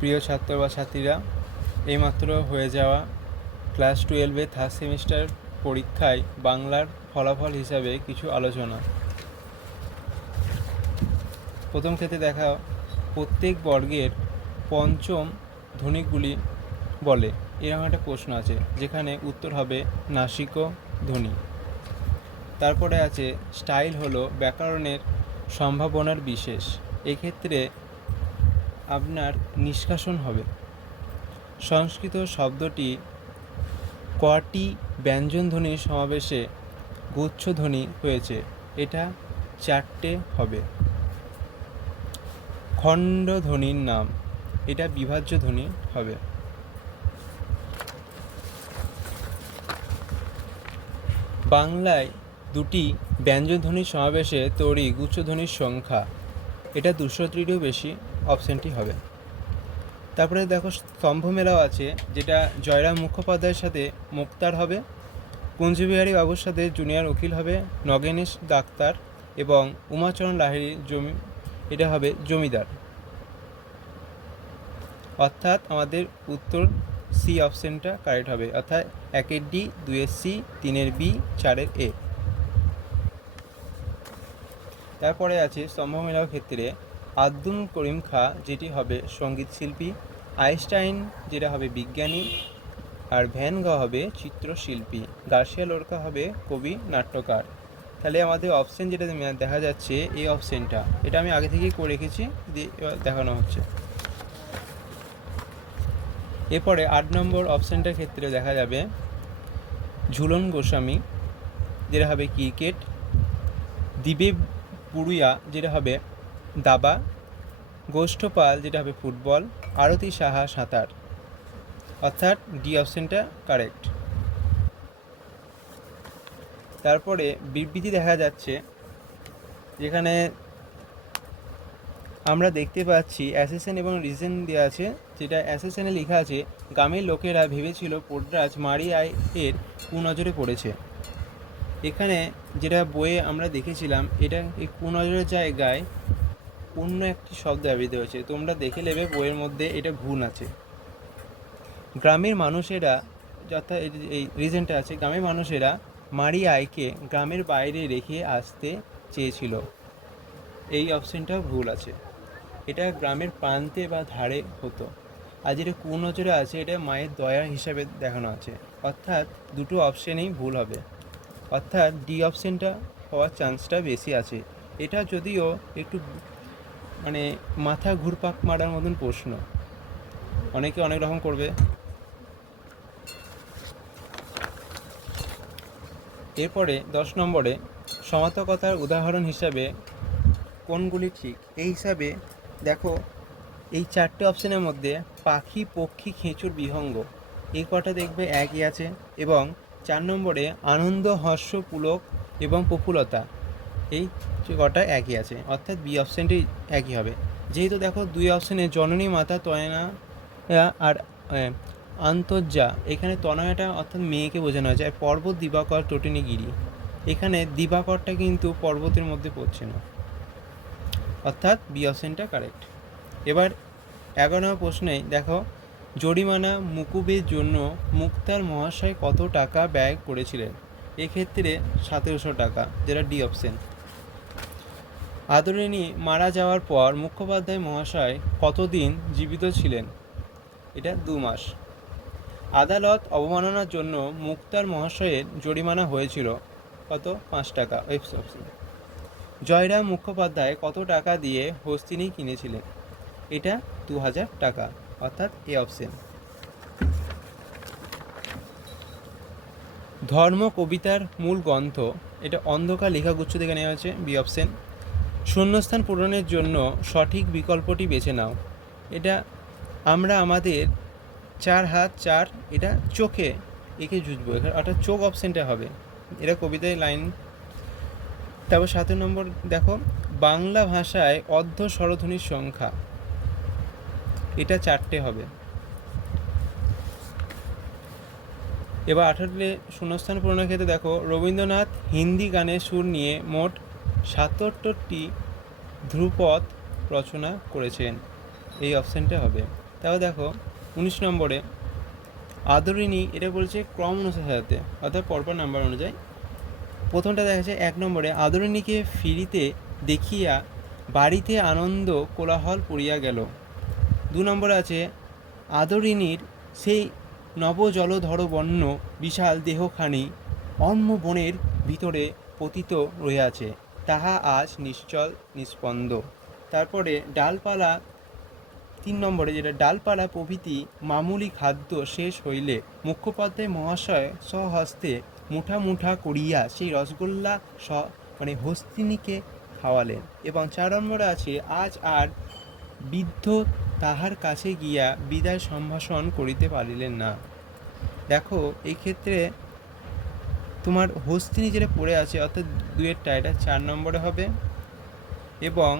প্রিয় ছাত্র বা ছাত্রীরা, এইমাত্র হয়ে যাওয়া ক্লাস 12-এর থার্ড সেমিস্টার পরীক্ষায় বাংলার ফলাফল হিসাবে কিছু আলোচনা। প্রথম ক্ষেত্রে দেখা, প্রত্যেক বর্গের পঞ্চম ধ্বনিগুলি বলে, এরকম একটা প্রশ্ন আছে, যেখানে উত্তর হবে নাসিক ধ্বনি। তারপরে আছে স্টাইল হলো ব্যাকরণের সম্ভাবনার বিশেষ, এক্ষেত্রে আপনার নিষ্কাশন হবে। সংস্কৃত শব্দটি কটি ব্যঞ্জনধ্বনির সমাবেশে গুচ্ছধ্বনি হয়েছে? এটা 4টে হবে। খণ্ডধ্বনির নাম, এটা বিভাজ্য ধ্বনি হবে। বাংলায় দুটি ব্যঞ্জনধ্বনির সমাবেশে তৈরি গুচ্ছধ্বনির সংখ্যা, এটা 200টিরও বেশি, অপশানটি হবে। তারপরে দেখো স্তম্ভ মেলাও আছে, যেটা জয়রাম মুখোপাধ্যায়ের সাথে মুক্তার হবে, কুঞ্জবিহারী বাবুর সাথে জুনিয়র উকিল হবে, নগেনেশ ডাক্তার এবং উমাচরণ লাহিড়ী এটা হবে জমিদার। অর্থাৎ আমাদের উত্তর সি অপশানটা কারেক্ট হবে, অর্থাৎ 1-এর ডি, 2-এর সি, 3-এর বি, 4-এর এ। তারপরে আছে স্তম্ভ মেলার ক্ষেত্রে আব্দুল করিম খাঁ, যেটি হবে সঙ্গীত শিল্পী, আইনস্টাইন যেটা হবে বিজ্ঞানী, আর ভ্যান গা হবে চিত্রশিল্পী, গার্সিয়া লোরকা হবে কবি নাট্যকার। তাহলে আমাদের অপশান যেটা দেখা যাচ্ছে, এই অপশানটা, এটা আমি আগে থেকেই করে রেখেছি, দেখানো হচ্ছে। এরপরে 8 নম্বর অপশানটার ক্ষেত্রে দেখা যাবে ঝুলন গোস্বামী, যেটা হবে ক্রিকেট, দিবে পুরুয়া যেটা হবে দাবা, গোষ্ঠপাল যেটা হবে ফুটবল, আরতি সাহা সাঁতার। অর্থাৎ ডি অপশানটা কারেক্ট। তারপরে বিবৃতি দেখা যাচ্ছে, যেখানে আমরা দেখতে পাচ্ছি অ্যাসেশন এবং রিজন দেওয়া আছে, যেটা অ্যাসেশনে লেখা আছে, গ্রামের লোকেরা ভেবেছিল পোর্টরাজ মারি এর কুনজরে পড়েছে। এখানে যেটা বইয়ে আমরা দেখেছিলাম, এটা এই কুনজরের জায়গায় অন্য একটি শব্দ ব্যবহৃত হয়েছে, তোমরা দেখে নেবে বইয়ের মধ্যে এটা ভুল আছে। গ্রামের মানুষেরা, যথা এই রিজনটা আছে, গ্রামের মানুষেরা মারি আইকে গ্রামের বাইরে রেখে আসতে চেয়েছিল, এই অপশানটা ভুল আছে। এটা গ্রামের প্রান্তে বা ধারে হতো। আর যেটা কুনজরে আছে, এটা মায়ের দয়া হিসাবে দেখানো আছে। অর্থাৎ দুটো অপশানেই ভুল হবে, অর্থাৎ ডি অপশানটা হওয়ার চান্সটা বেশি আছে। এটা যদিও একটু মানে মাথা ঘুরপাক মারার মতন প্রশ্ন, অনেকে অনেক রকম করবে। এরপরে 10 নম্বরে সমার্থকতার উদাহরণ হিসাবে কোনগুলি ঠিক? এই হিসাবে দেখো, এই 4টে অপশানের মধ্যে পাখি, পক্ষী, খেঁচুর, বিহঙ্গ, এই কটা দেখবে একই আছে। এবং 4 নম্বরে আনন্দ, হর্ষ, পুলক এবং প্রফুল্লতা, এই কটা একই আছে, অর্থাৎ বি অপশানটি একই হবে। যেহেতু দেখো 2 অপশানে জননী মাতা তনয়া আর আন্তর্জা, এখানে তনয়াটা অর্থাৎ মেয়েকে বোঝানো হয়েছে। আর পর্বত, দিবাকর, তটিনীগিরি, এখানে দিবাকরটা কিন্তু পর্বতের মধ্যে পড়ছে না, অর্থাৎ বি অপশানটা কারেক্ট। এবার 11 নম্বর প্রশ্নে দেখো, জরিমানা মুকুবের জন্য মুক্তার মহাশয় কত টাকা ব্যয় করেছিলেন? এক্ষেত্রে 1700 টাকা, যেটা ডি অপশান। আদরিণী মারা যাওয়ার পর মুখোপাধ্যায় মহাশয় কতদিন জীবিত ছিলেন? এটা 2 মাস। আদালত অবমাননার জন্য মুক্তার মহাশয়ের জরিমানা হয়েছিল কত? 5 টাকা, অপশান। জয়রাম মুখোপাধ্যায় কত টাকা দিয়ে হস্তিনী কিনেছিলেন? এটা 2000 টাকা, অর্থাৎ এ অপশান। ধর্ম কবিতার মূল গ্রন্থ, এটা অন্ধকার লেখাগুচ্ছ থেকে নেওয়া হয়েছে, বি অপশান। শূন্যস্থান পূরণের জন্য সঠিক বিকল্পটি বেছে নাও, এটা আমরা আমাদের 4 হাত 4, এটা চোখে এঁকে জুটবো, অর্থাৎ চোখ অপশানটা হবে, এটা কবিতায় লাইন। তারপর 7 নম্বর দেখো, বাংলা ভাষায় অর্ধ স্বরধ্বনির সংখ্যা, এটা 4টে হবে। এবার 18 শূন্যস্থান পূরণের ক্ষেত্রে দেখো, রবীন্দ্রনাথ হিন্দি গানের সুর নিয়ে মোট 77টি ধ্রুপদ রচনা করেছেন, এই অপশানটা হবে। তারপর দেখো 19 নম্বরে আদরিণী, এটা বলছে ক্রম অনুসারে সাজাতে, অর্থাৎ পরপর নাম্বার অনুযায়ী। প্রথমটা দেখা যাচ্ছে 1 নম্বরে আদরিণীকে ফিরিতে দেখিয়া বাড়িতে আনন্দ কোলাহল পড়িয়া গেল। 2 নম্বরে আছে আদরিণীর সেই নবজলধর বন্য বিশাল দেহখানি অন্য বনের ভিতরে পতিত রহিয়াছে, তাহা আজ নিশ্চল নিস্পন্দ। তারপরে ডালপালা 3 নম্বরে যেটা ডালপালা প্রভৃতি মামুলি খাদ্য শেষ হইলে মুখোপাধ্যায় মহাশয় স্বহস্তে মুঠা মুঠা করিয়া সেই রসগোল্লা হস্তিনীকে খাওয়ালেন। এবং 4 নম্বরে আছে আজ আর বৃদ্ধ তাহার কাছে গিয়া বিদায় সম্ভাষণ করিতে পারিলেন না। দেখো এই ক্ষেত্রে তোমার হস্তিনী যেটা পড়ে আছে অর্থাৎ 2-এরটা, এটা 4 নম্বরে হবে, এবং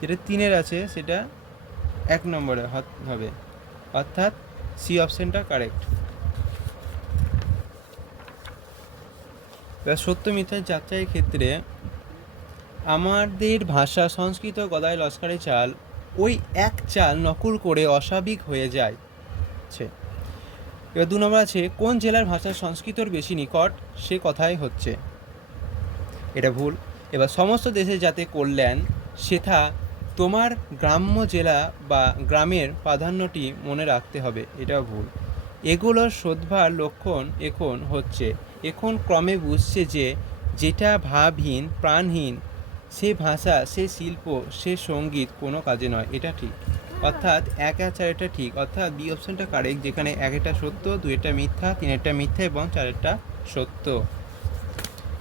যেটা 3-এর আছে সেটা 1 নম্বরে হবে, অর্থাৎ সি অপশনটা কারেক্ট। এবার সত্য মিথ্যার যাত্রার ক্ষেত্রে আমাদের ভাষা সংস্কৃত গদাই লস্করে চাল ওই এক চাল নকল করে অস্বাভাবিক হয়ে যায়। এবার 2 নম্বর আছে কোন জেলার ভাষা সংস্কৃতর বেশি নিকট, সে কথাই হচ্ছে, এটা ভুল। এবার সমস্ত দেশে যাতে কল্যাণ সেথা তোমার গ্রাম্য জেলা বা গ্রামের প্রাধান্যটি মনে রাখতে হবে, এটাও ভুল। এগুলোর শোধবার লক্ষণ এখন হচ্ছে, এখন ক্রমে বুঝছে যে যেটা ভাবহীন প্রাণহীন সে ভাষা সে শিল্প সে সঙ্গীত কোনো কাজে নয়, এটা ঠিক। অর্থাৎ 1-4 এটা ঠিক, অর্থাৎ বি অপশনটা কারেক্ট, যেখানে 1-এটা সত্য, 2-এটা মিথ্যা, 3-এটা মিথ্যা এবং 4-এটা সত্য।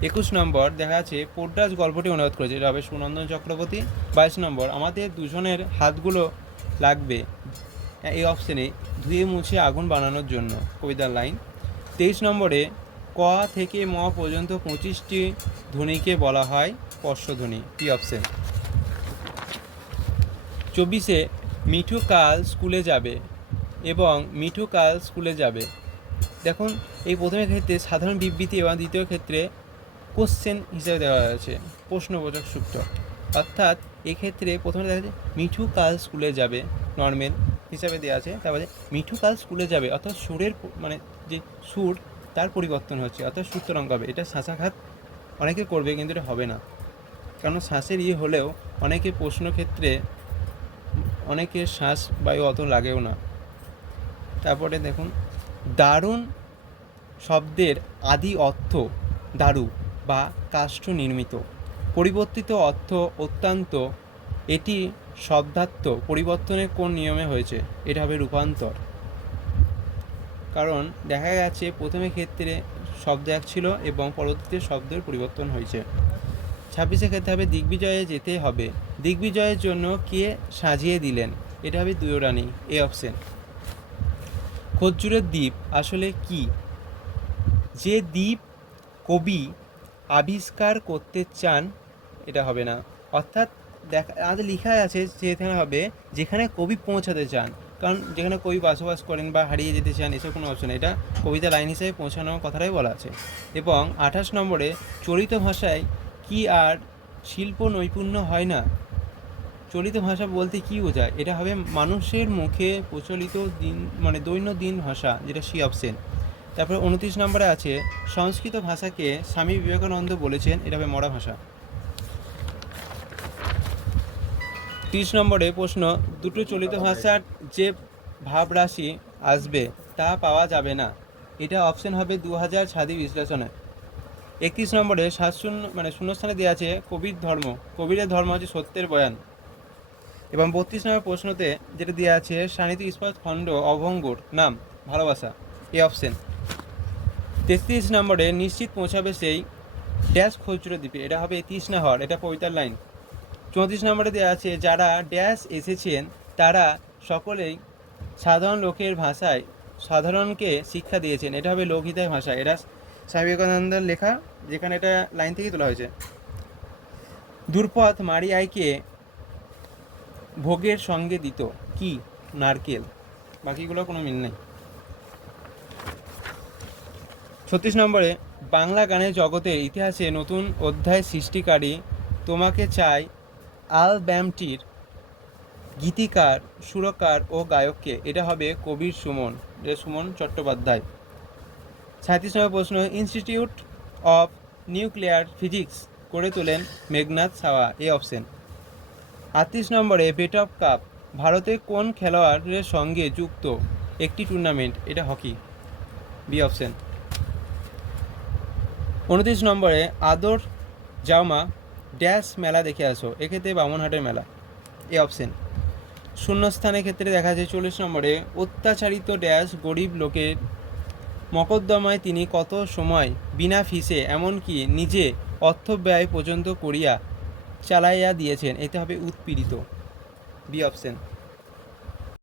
21 নম্বর দেখা যাচ্ছে পোড্রাজ গল্পটি অনুবাদ করেছে, এটা হবে সুনন্দন চক্রবর্তী। 22 নম্বর আমাদের দুজনের হাতগুলো লাগবে এই অপশানে ধুয়ে মুছে আগুন বানানোর জন্য, কবিতার লাইন। 23 নম্বরে ক থেকে ম পর্যন্ত 25টি ধ্বনিকে বলা হয় স্পর্শধ্বনি, পি অপশন। 24-এ মিঠু কাল স্কুলে যাবে এবং মিঠু কাল স্কুলে যাবে। দেখুন এই প্রথমের ক্ষেত্রে সাধারণ বিবৃতি এবং দ্বিতীয় ক্ষেত্রে কোশ্চেন হিসাবে দেওয়া হয়েছে, প্রশ্নবোধক সূত্র, অর্থাৎ এক্ষেত্রে প্রথমে দেখা যাচ্ছে মিঠু কাল স্কুলে যাবে নর্মাল হিসাবে দেওয়া আছে, তারপরে মিঠু কাল স্কুলে যাবে অর্থাৎ সুরের যে সুর তার পরিবর্তন হচ্ছে, অর্থাৎ সূত্রাঙ্ক হবে। এটা শ্বাসাঘাত অনেকে করবে কিন্তু এটা হবে না, কারণ শ্বাসের হলেও অনেকে প্রশ্নক্ষেত্রে অনেকের শ্বাস বায়ু অত লাগেও না। তারপরে দেখুন দারুণ শব্দের আদি অর্থ দারু বা কাষ্ঠ নির্মিত, পরিবর্তিত অর্থ অত্যন্ত, এটি শব্দার্থ পরিবর্তনের কোন নিয়মে হয়েছে, এটা হবে রূপান্তর। কারণ দেখা গেছে প্রথমে ক্ষেত্রে শব্দ এক ছিল এবং পরবর্তীতে শব্দের পরিবর্তন হয়েছে। 26-এর ক্ষেত্রে হবে দিগ্বিজয়ে যেতে হবে, দিগ্বিজয়ের জন্য কে সাজিয়ে দিলেন, এটা হবে দুয়োরানী, এ অপশন। খজ্জুরের দ্বীপ আসলে কি, যে দ্বীপ কবি আবিষ্কার করতে চান, এটা হবে না, অর্থাৎ আমাদের লেখা আছে যেখানে হবে যেখানে কবি পৌঁছাতে চান, কারণ যেখানে কবি বসবাস করেন বা হারিয়ে যেতে চান এসব কোনো অপশন, এটা কবিতা লাইন হিসেবে পৌঁছানোর কথাটাই বলা আছে। এবং 28 নম্বরে চলিত ভাষায় কি আর শিল্প নৈপুণ্য হয় না, চলিত ভাষা বলতে কি বোঝায়, এটা হবে মানুষের মুখে প্রচলিত দৈনন্দিন ভাষা, যেটা সি অপশন। তারপরে 29 নম্বরে আছে সংস্কৃত ভাষাকে স্বামী বিবেকানন্দ বলেছেন, এটা হবে মরা ভাষা। 30 নম্বরে প্রশ্ন দুটো চলিত ভাষার যে ভাবরাশি আসবে তা পাওয়া যাবে না, এটা অপশন হবে 2000 ছাদি বিশ্লেষণে। 31 নম্বরে শূন্যস্থানে দেওয়া আছে কবির ধর্ম, কবিরের ধর্ম হচ্ছে সত্যের বয়ান। এবং 32 নম্বর প্রশ্নতে যেটা দেওয়া আছে সাহিত্য ইস্পাত খণ্ড অভঙ্গুর নাম ভালোবাসা, এ অপশন। 33 নম্বরে নিশ্চিত পৌঁছাবে সেই ড্যাশ খজ্জুরের দ্বীপে, এটা হবে তৃষ্ণাহর, এটা কবিতার লাইন। 34 নম্বরে দেওয়া আছে যারা ড্যাশ এসেছেন তারা সকলেই সাধারণ লোকের ভাষায় সাধারণকে শিক্ষা দিয়েছেন, এটা হবে লোকহিতায় ভাষা, এটা স্বামী বিবেকানন্দের লেখা, যেখানে এটা লাইন থেকেই তোলা হয়েছে। দূরপথ মারি আইকে ভোগের সঙ্গে দিত কি, নারকেল, বাকিগুলো কোনো মিল নেই। 36 নম্বরে বাংলা গানের জগতের ইতিহাসে নতুন অধ্যায় সৃষ্টিকারী তোমাকে চাই অ্যালবামটির গীতিকার, সুরকার ও গায়ককে? এটা হবে কবির সুমন, যে সুমন চট্টোপাধ্যায়। 37 নম্বর প্রশ্ন, ইনস্টিটিউট অফ নিউক্লিয়ার ফিজিক্স করে তোলেন মেঘনাদ সাহা? A option. 38 নম্বরে বেট অফ কাপ ভারতে কোন খেলোয়াড়ের সঙ্গে যুক্ত একটি টুর্নামেন্ট? এটা হকি, বি অপশন। 29 নম্বরে আদর জামা ড্যাশ মেলা দেখে আসো? এক্ষেত্রে বামনহাটের মেলা, এ অপশন। শূন্যস্থানের ক্ষেত্রে দেখা যাচ্ছে 40 নম্বরে অত্যাচারিত ড্যাশ গরিব লোকের মকদ্দমায় তিনি কত সময় বিনা ফিসে এমনকি নিজে অর্থ ব্যয় পর্যন্ত করিয়া চালাইয়া দিয়েছেন? এতে হবে উৎপীড়িত, বি অপশন।